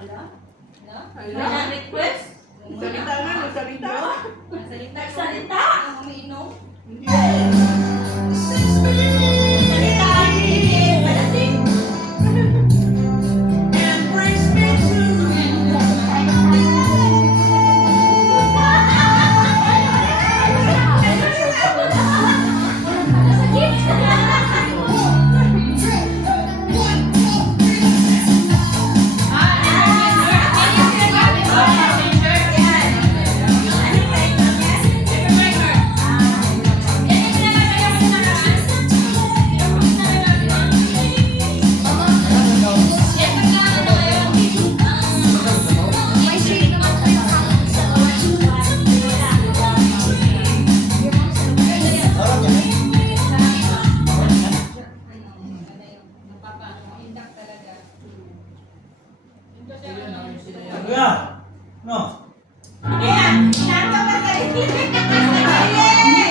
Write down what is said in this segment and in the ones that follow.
Wala request? Salita nga, salita. Salita? Umiinom?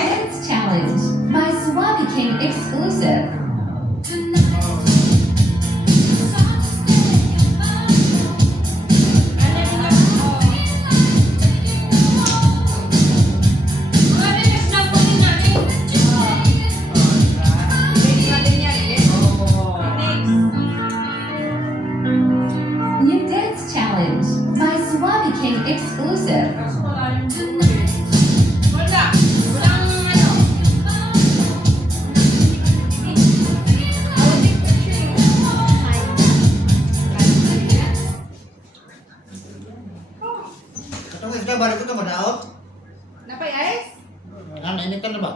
Dance Challenge by Swami King exclusive. New Dance Challenge by Swami King exclusive. Katong isda balik ko na madaot. Napay ice? Nainit ka na ba?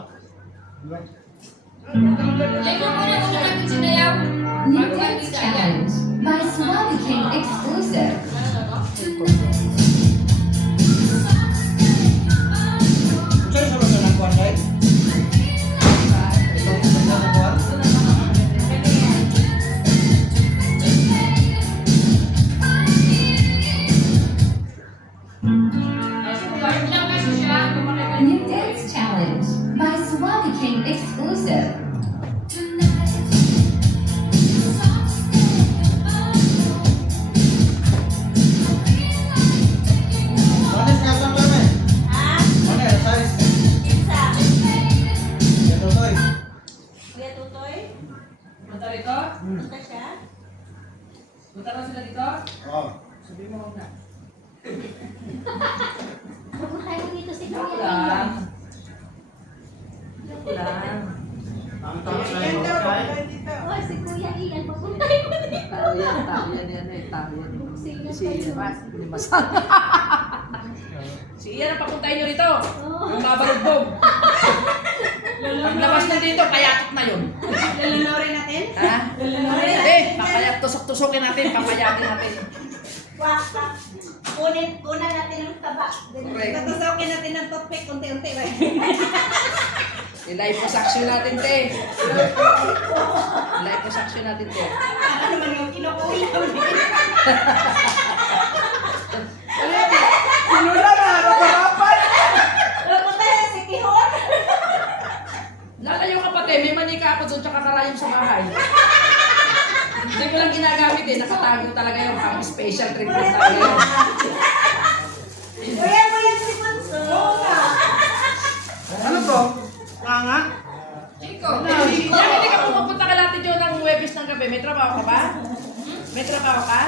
New Dance Challenge by Swami King exclusive. Saan sa mga nagkuhan guys? New Dance Challenge by Swami King exclusive. Manis nga sa kami. Manis, size. Ya tutoy. Punta rito? Punta na sila dito? Oh. Sabi mo na. Joke lang. Joke lang. Ang tapos na Yan yung daw, kay. wala dito. Tao yan, tao yan. Si Limasan. Si Ian ang papuntahin nyo rito. Yung mabalugbog. Paglabas na dito, payatot na yun. Lulunurin natin? Ha? Papayat, tusok-tusokin natin, papayatin natin. Kunan natin ang taba. Correct. Tatusokin natin ng toothpick unti-unti. I-liposuction natin, te. I-liposuction natin, te. Ano naman yung kinukuha Sinula na, raparapan. Pupunta na si Kihon. Lalayo ka pa, te. May manika ako doon, tsaka karayom sa bahay. Hindi ko lang ginagamit eh. Nakatago talaga yung pang special treatment talaga yun. Kuya mo yan si Bunso. Ano to? Nga? Chico, hindi ka pumupunta ka natin yun ng Huwebes ng gabi. May trabaho ka ba? May trabaho ka?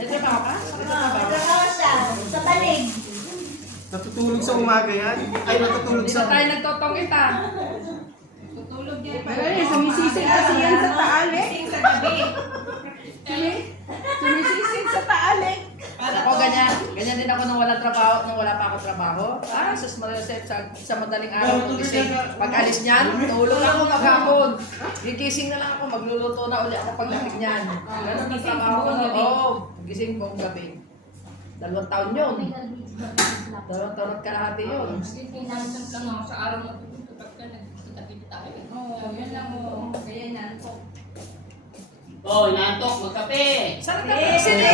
May trabaho ka? Trabaho siya sa balig. Natutulog sa umaga yan? Ay, natutulog Hindi sa... na tayo nagtotong kita. Tutulog yan. Pero sumisisig kasi yan sa taal eh. Sa gabi. Sumisisig sa taal eh. Ako ganyan. Ganyan din ako nung wala trabaho, nung wala pa ako trabaho. Sus Mariosep, sa madaling araw magising. Pag alis niyan, tulog ako maghapon. Gigising na lang ako, magluluto na uli ako pagdating niyan. Ganun ang trabaho ko na. Oo, gising buong gabi. 2 taon yun. 2 taon at kalahati yun. Pinansan lang ako sa araw na tutupag ka, nagtutapit tayo. Oo, yan lang mo. Kaya nantok. Oh, inaantok, magkape. Saan ka? Sino?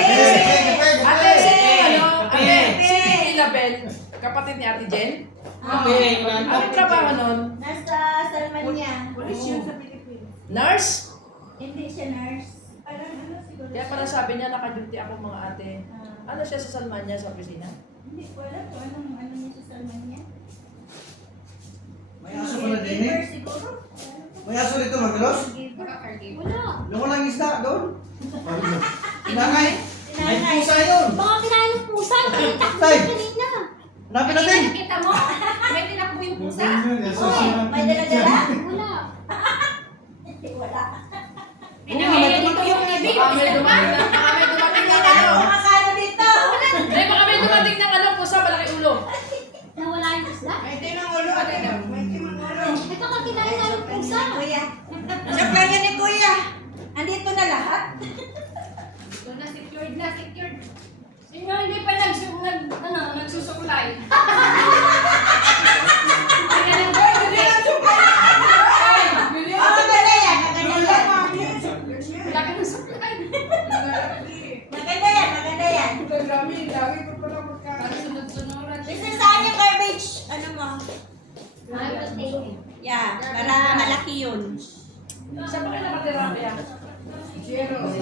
Ate, sino? Ate, si Ilabel, kapatid ni Ate Jen. Kape, inaantok. Anong trabaho nun? Nasa Salman niya. Pulis yun sa Pilipinas. Nurse? Hindi siya nurse. Ano siguro? Kaya pala sabi niya, naka-duty ako mga ate. Ano siya sa Salmania sa opisina? Hindi ko alam kung ano niya sa salman niya. May aso pala din eh. Siguro. May aso dito, Magdalos. Baka caregiver. Wala. Yung walang isda doon. Tinangay. May Tinangay. pusa yun. Baka kinain ng pusa. Nakita ko Tay. kanina. Hanapin natin. Nakita mo? May tinakbo yung pusa. Uy, may dala-dala? Wala. Hindi, wala. Pinahili ko yung ibig. Baka may dumating na, baka may dumating ng ano. Makakano dito? Hindi, baka may dumating ng ano, pusa, malaki ulo. Nawala yung isda. May timang ulo. May timang ulo. Ito ka kinain na yung pusa. Kuya. Saklan niya ni Kuya. Andito na lahat. Ito na, secured na, secured. Inyo, hindi pa nagsusuklay. Maganda yan. Maganda yan. Laki ng suklay. Maganda yan. Maganda yan. Dami ko pala magkakaroon. Para sunod-sunuran. Isa saan yung garbage? Ano mo? I will take it. Yeah, para malaki yun. Saan ba kayo nakatira kaya?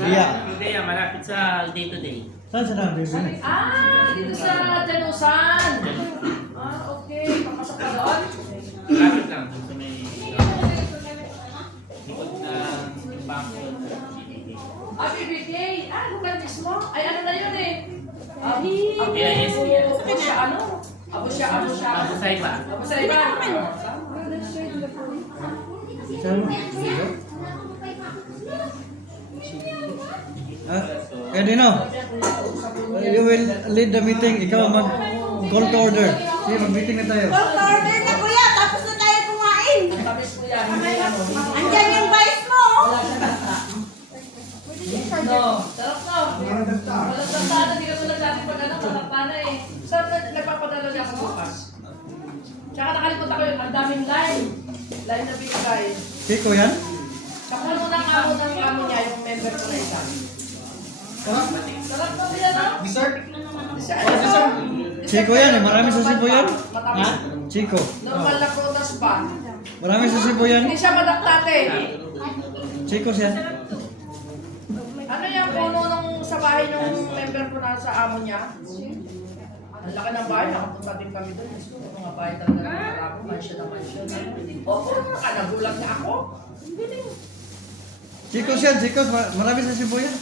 Iya. Hindi, malapit sa day-to-day. Saan sa nang bibili? Ah, dito sa Janusan. Ah, okay. Papasok ka doon? Malapit lang, dun sa may likod ng bangko. Ah, PBK. Ah, lugar mismo. Ay, ano na yun eh. Yes, yes. Abo siya, ano? Abo siya. Abu Saiba. Abo sa iba. Saan? Kaya Dino, you will lead the meeting. Ikaw mag-call to order. Sige, mag-meeting na tayo. Call to order na kuya, tapos na tayo kumain. Tamis ko yan. Hindi ano. Andyan yung vice mo. No, sarap no. Walang tantana, hindi ka tulad dati pag ano, tantana eh. Saan nagpapadala niya ako bukas? Tsaka nakalimutan ko yun, ang daming line. Line na binigay. Kiko yan? Kapuno ng amo niya, yung member ko na isa. Sarap no, bila no? Dessert? Dessert. Chico yan eh, marami sa Cebu yan. Matamis. Chico. Normal na prutas pa. Marami sa Cebu yan. Hindi siya madaktate. Chico siya. Ano yung puno nung sa bahay nung member ko na sa amo niya? Ang laki ng bahay, nakapunta din kami doon. Gusto ko mga bahay talaga ng Arabo, mansion na mansion. Oo, nagulat na ako. Chico siya, Chico. Marami sa Cebu yan.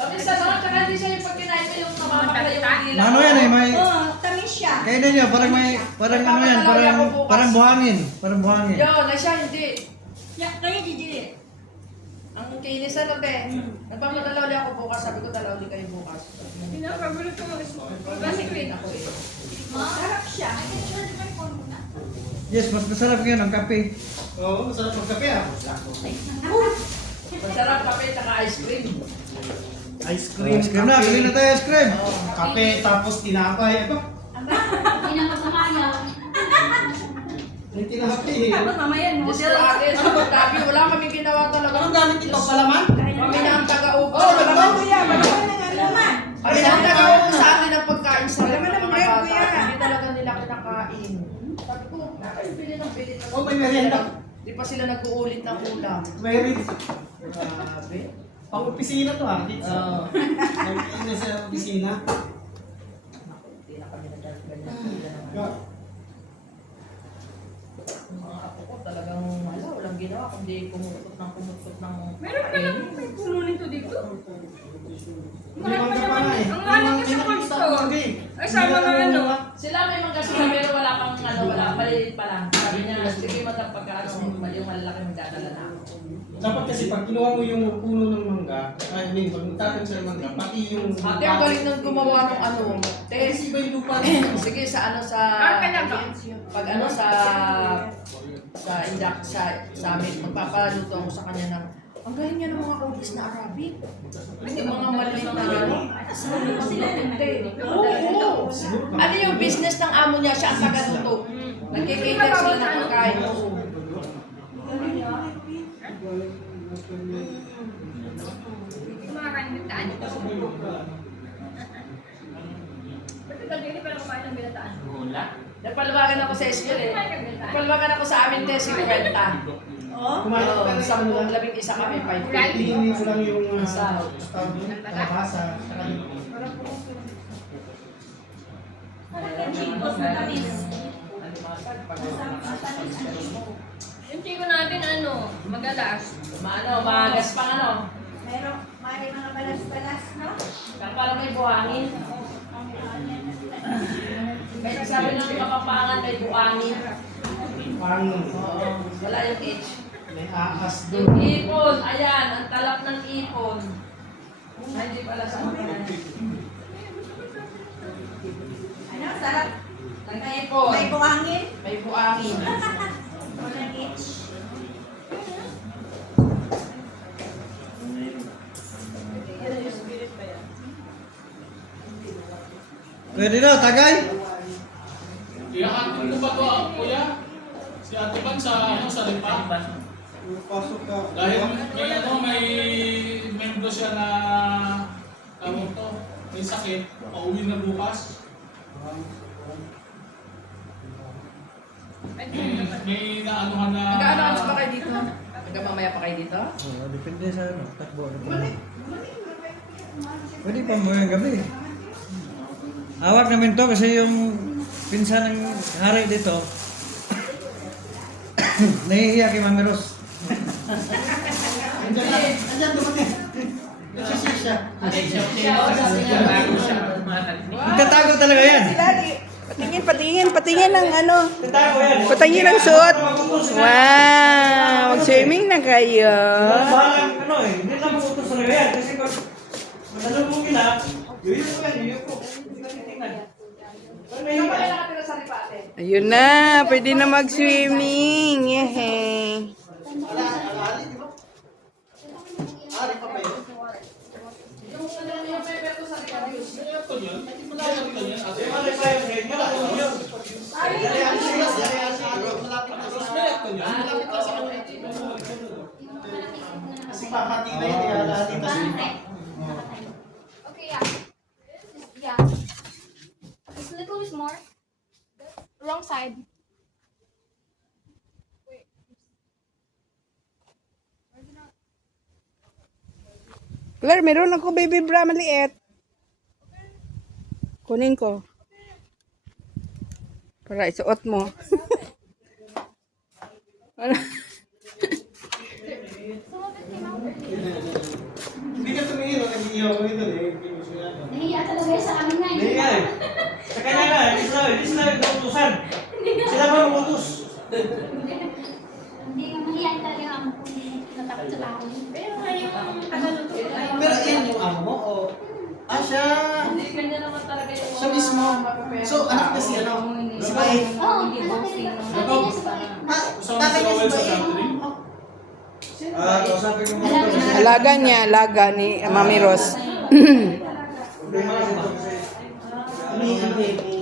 Sabi sa mga, tsaka hindi siya yung pag kinain ko yung namamakla yung dila. Ano yan eh, may... Oh, tamis siya. Kaya ninyo, parang may... Parang ano yan, parang buhangin. Parang buhangin. Yun, na siya hindi. Yeah, kayo, Gigi. Ang kainisan na te. Nagpapadalaw ulit ako bukas, sabi ko dalaw ulit kayo bukas. Pinakagulo ko Kasi queen ako eh. Sarap siya. Yes, mas masarap ngayon ang kape. Oo, masarap magkape ah. Masarap kape, tsaka ice cream. Ice cream, Ice cream na, kape. bilhin na tayo ice cream. Kape, tapos tinapay. Aba, Hindi na masamayo. may tinapay eh. mamaya Diyos ko ate, sa tabi, wala kami ginawa talaga. Anong gamit ito? Palaman? Kami na ang taga-upo. Oh, malaman Kuya. Malaman ng ano man. Kami na ang taga-upo sa atin ang pagkain sa Malaman ng mga bread, bata. Kuya. Hindi talaga nila kinakain. Sabi ko, nakayong ng pili. Oh, may merienda. Di pa sila nag-uulit ng ulam. Merit. Grabe. Pang opisina to ah. Kids. Oo. Nag-iina sa opisina. Hindi na kami nag-ganyan. Sila naman. Yung mga apo ko talagang wala, walang ginawa kundi kumutot ng Meron pa lang may puno nito dito. May mangga pa nga eh. Ang mahal kasi sa cold store. Ay, sa mga ano. Sila may mangga sila pero wala pang ano, wala, maliit pa lang. Sabi niya, sige magpagka ano, yung malalaki magdadala na ako. Dapat kasi pag kinuha mo yung puno ng mangga, I mean, pag nagtatag sa mangga, pati yung... Ate, ang galing nang gumawa ng ano, Kasi test. iba yung lupa. Sige, sa ano sa... Talaga? Pag ano sa indak sa amin, magpapaluto ako sa kanya ng ang galing niya ng mga cookies na Arabic. Yung mga maliit na gano'n. Sabi ko sila Oo. Ano yung business ng amo niya? Siya ang taga-luto. Nagkikater sila ng pagkain. Oo. Mga kanibitaan. Ba't ito hindi pa na kumain ng binataan? Wala. Napalwagan ako sa school eh. Napalwagan ako sa amin te, 50. Kumain Oo, ka sa lang. 11 kami, 550. Tingin ko lang yung Sa- kalabasa. Chicos na tamis. Yung chiko natin, ano, magalas. Magas pang ano. Meron, may mga balas-balas, no? Parang may buhangin. Kaya sabi ng kapapangan may buhangin. Pang Oo, wala yung H. may ahas Yung doon. ipon, ayan, ang talap ng ipon. Ay, hindi pala sa mga. Ano, sarap. Ng ipon. May buhangin. May buhangin. Walang itch. Pwede na, tagay. Iyahatin mo ba ito, kuya? Si Ate Van sa limpa? Pasok ka. Dahil may membro siya na tawag to, may sakit, pauwi na bukas. May naanuhan na... Nag-ano pa kayo dito? Nagkamamaya pa kayo dito? Oh, depende sa ano, takbo. Pwede pa mo yung gabi. Hawak namin to kasi yung pinsan ng hari dito. Nahihiya kay Mami Ros. Andiyan dumating. Nagsisir siya. Tatago talaga yan. Lagi. Patingin ng ano. Tatago yan. Patingin ng suot. Wow! Mag-swimming na kayo. Bahalang ano eh, hindi lang makutos talaga yan. Kasi pag matalong mo kila, yun ko. Hindi ko titignan. Ikaw pala nakatira sa Ripate. Ayun na, pwede na mag-swimming. Yehey. Yung paper ko sa Ripate. Ito yun, wala ka ito yun. Ate, Ano pa yung sa inyo? Ano yun? Rosemary, ito yun. Kasi papatinay niya lahat ito sa Okay, yeah. Yeah. This little is more. Wrong side. Claire, meron ako baby bra maliit. Kunin ko. Para isuot mo. Ano? Hindi ka tumingin, nag-iiyaw ko ito eh. Nahiya talaga sa amin na. Hindi nga eh. Sa kanya nga, hindi sila nautusan. Sila ba nautus? Hindi nga mahiya talaga ang natakot sa tao. Pero ngayon, tagaluto ko tayo. Pero yan yung amo mo o... siya! Hindi kanya naman talaga yung Siya mismo. So, anak na si ano? Si Bae. Oo, anak ko rin. Sabi niya sa balik. Usama si Rowell sa country. Kausapin ko mga Alaga niya, alaga ni Mami Ros. Ano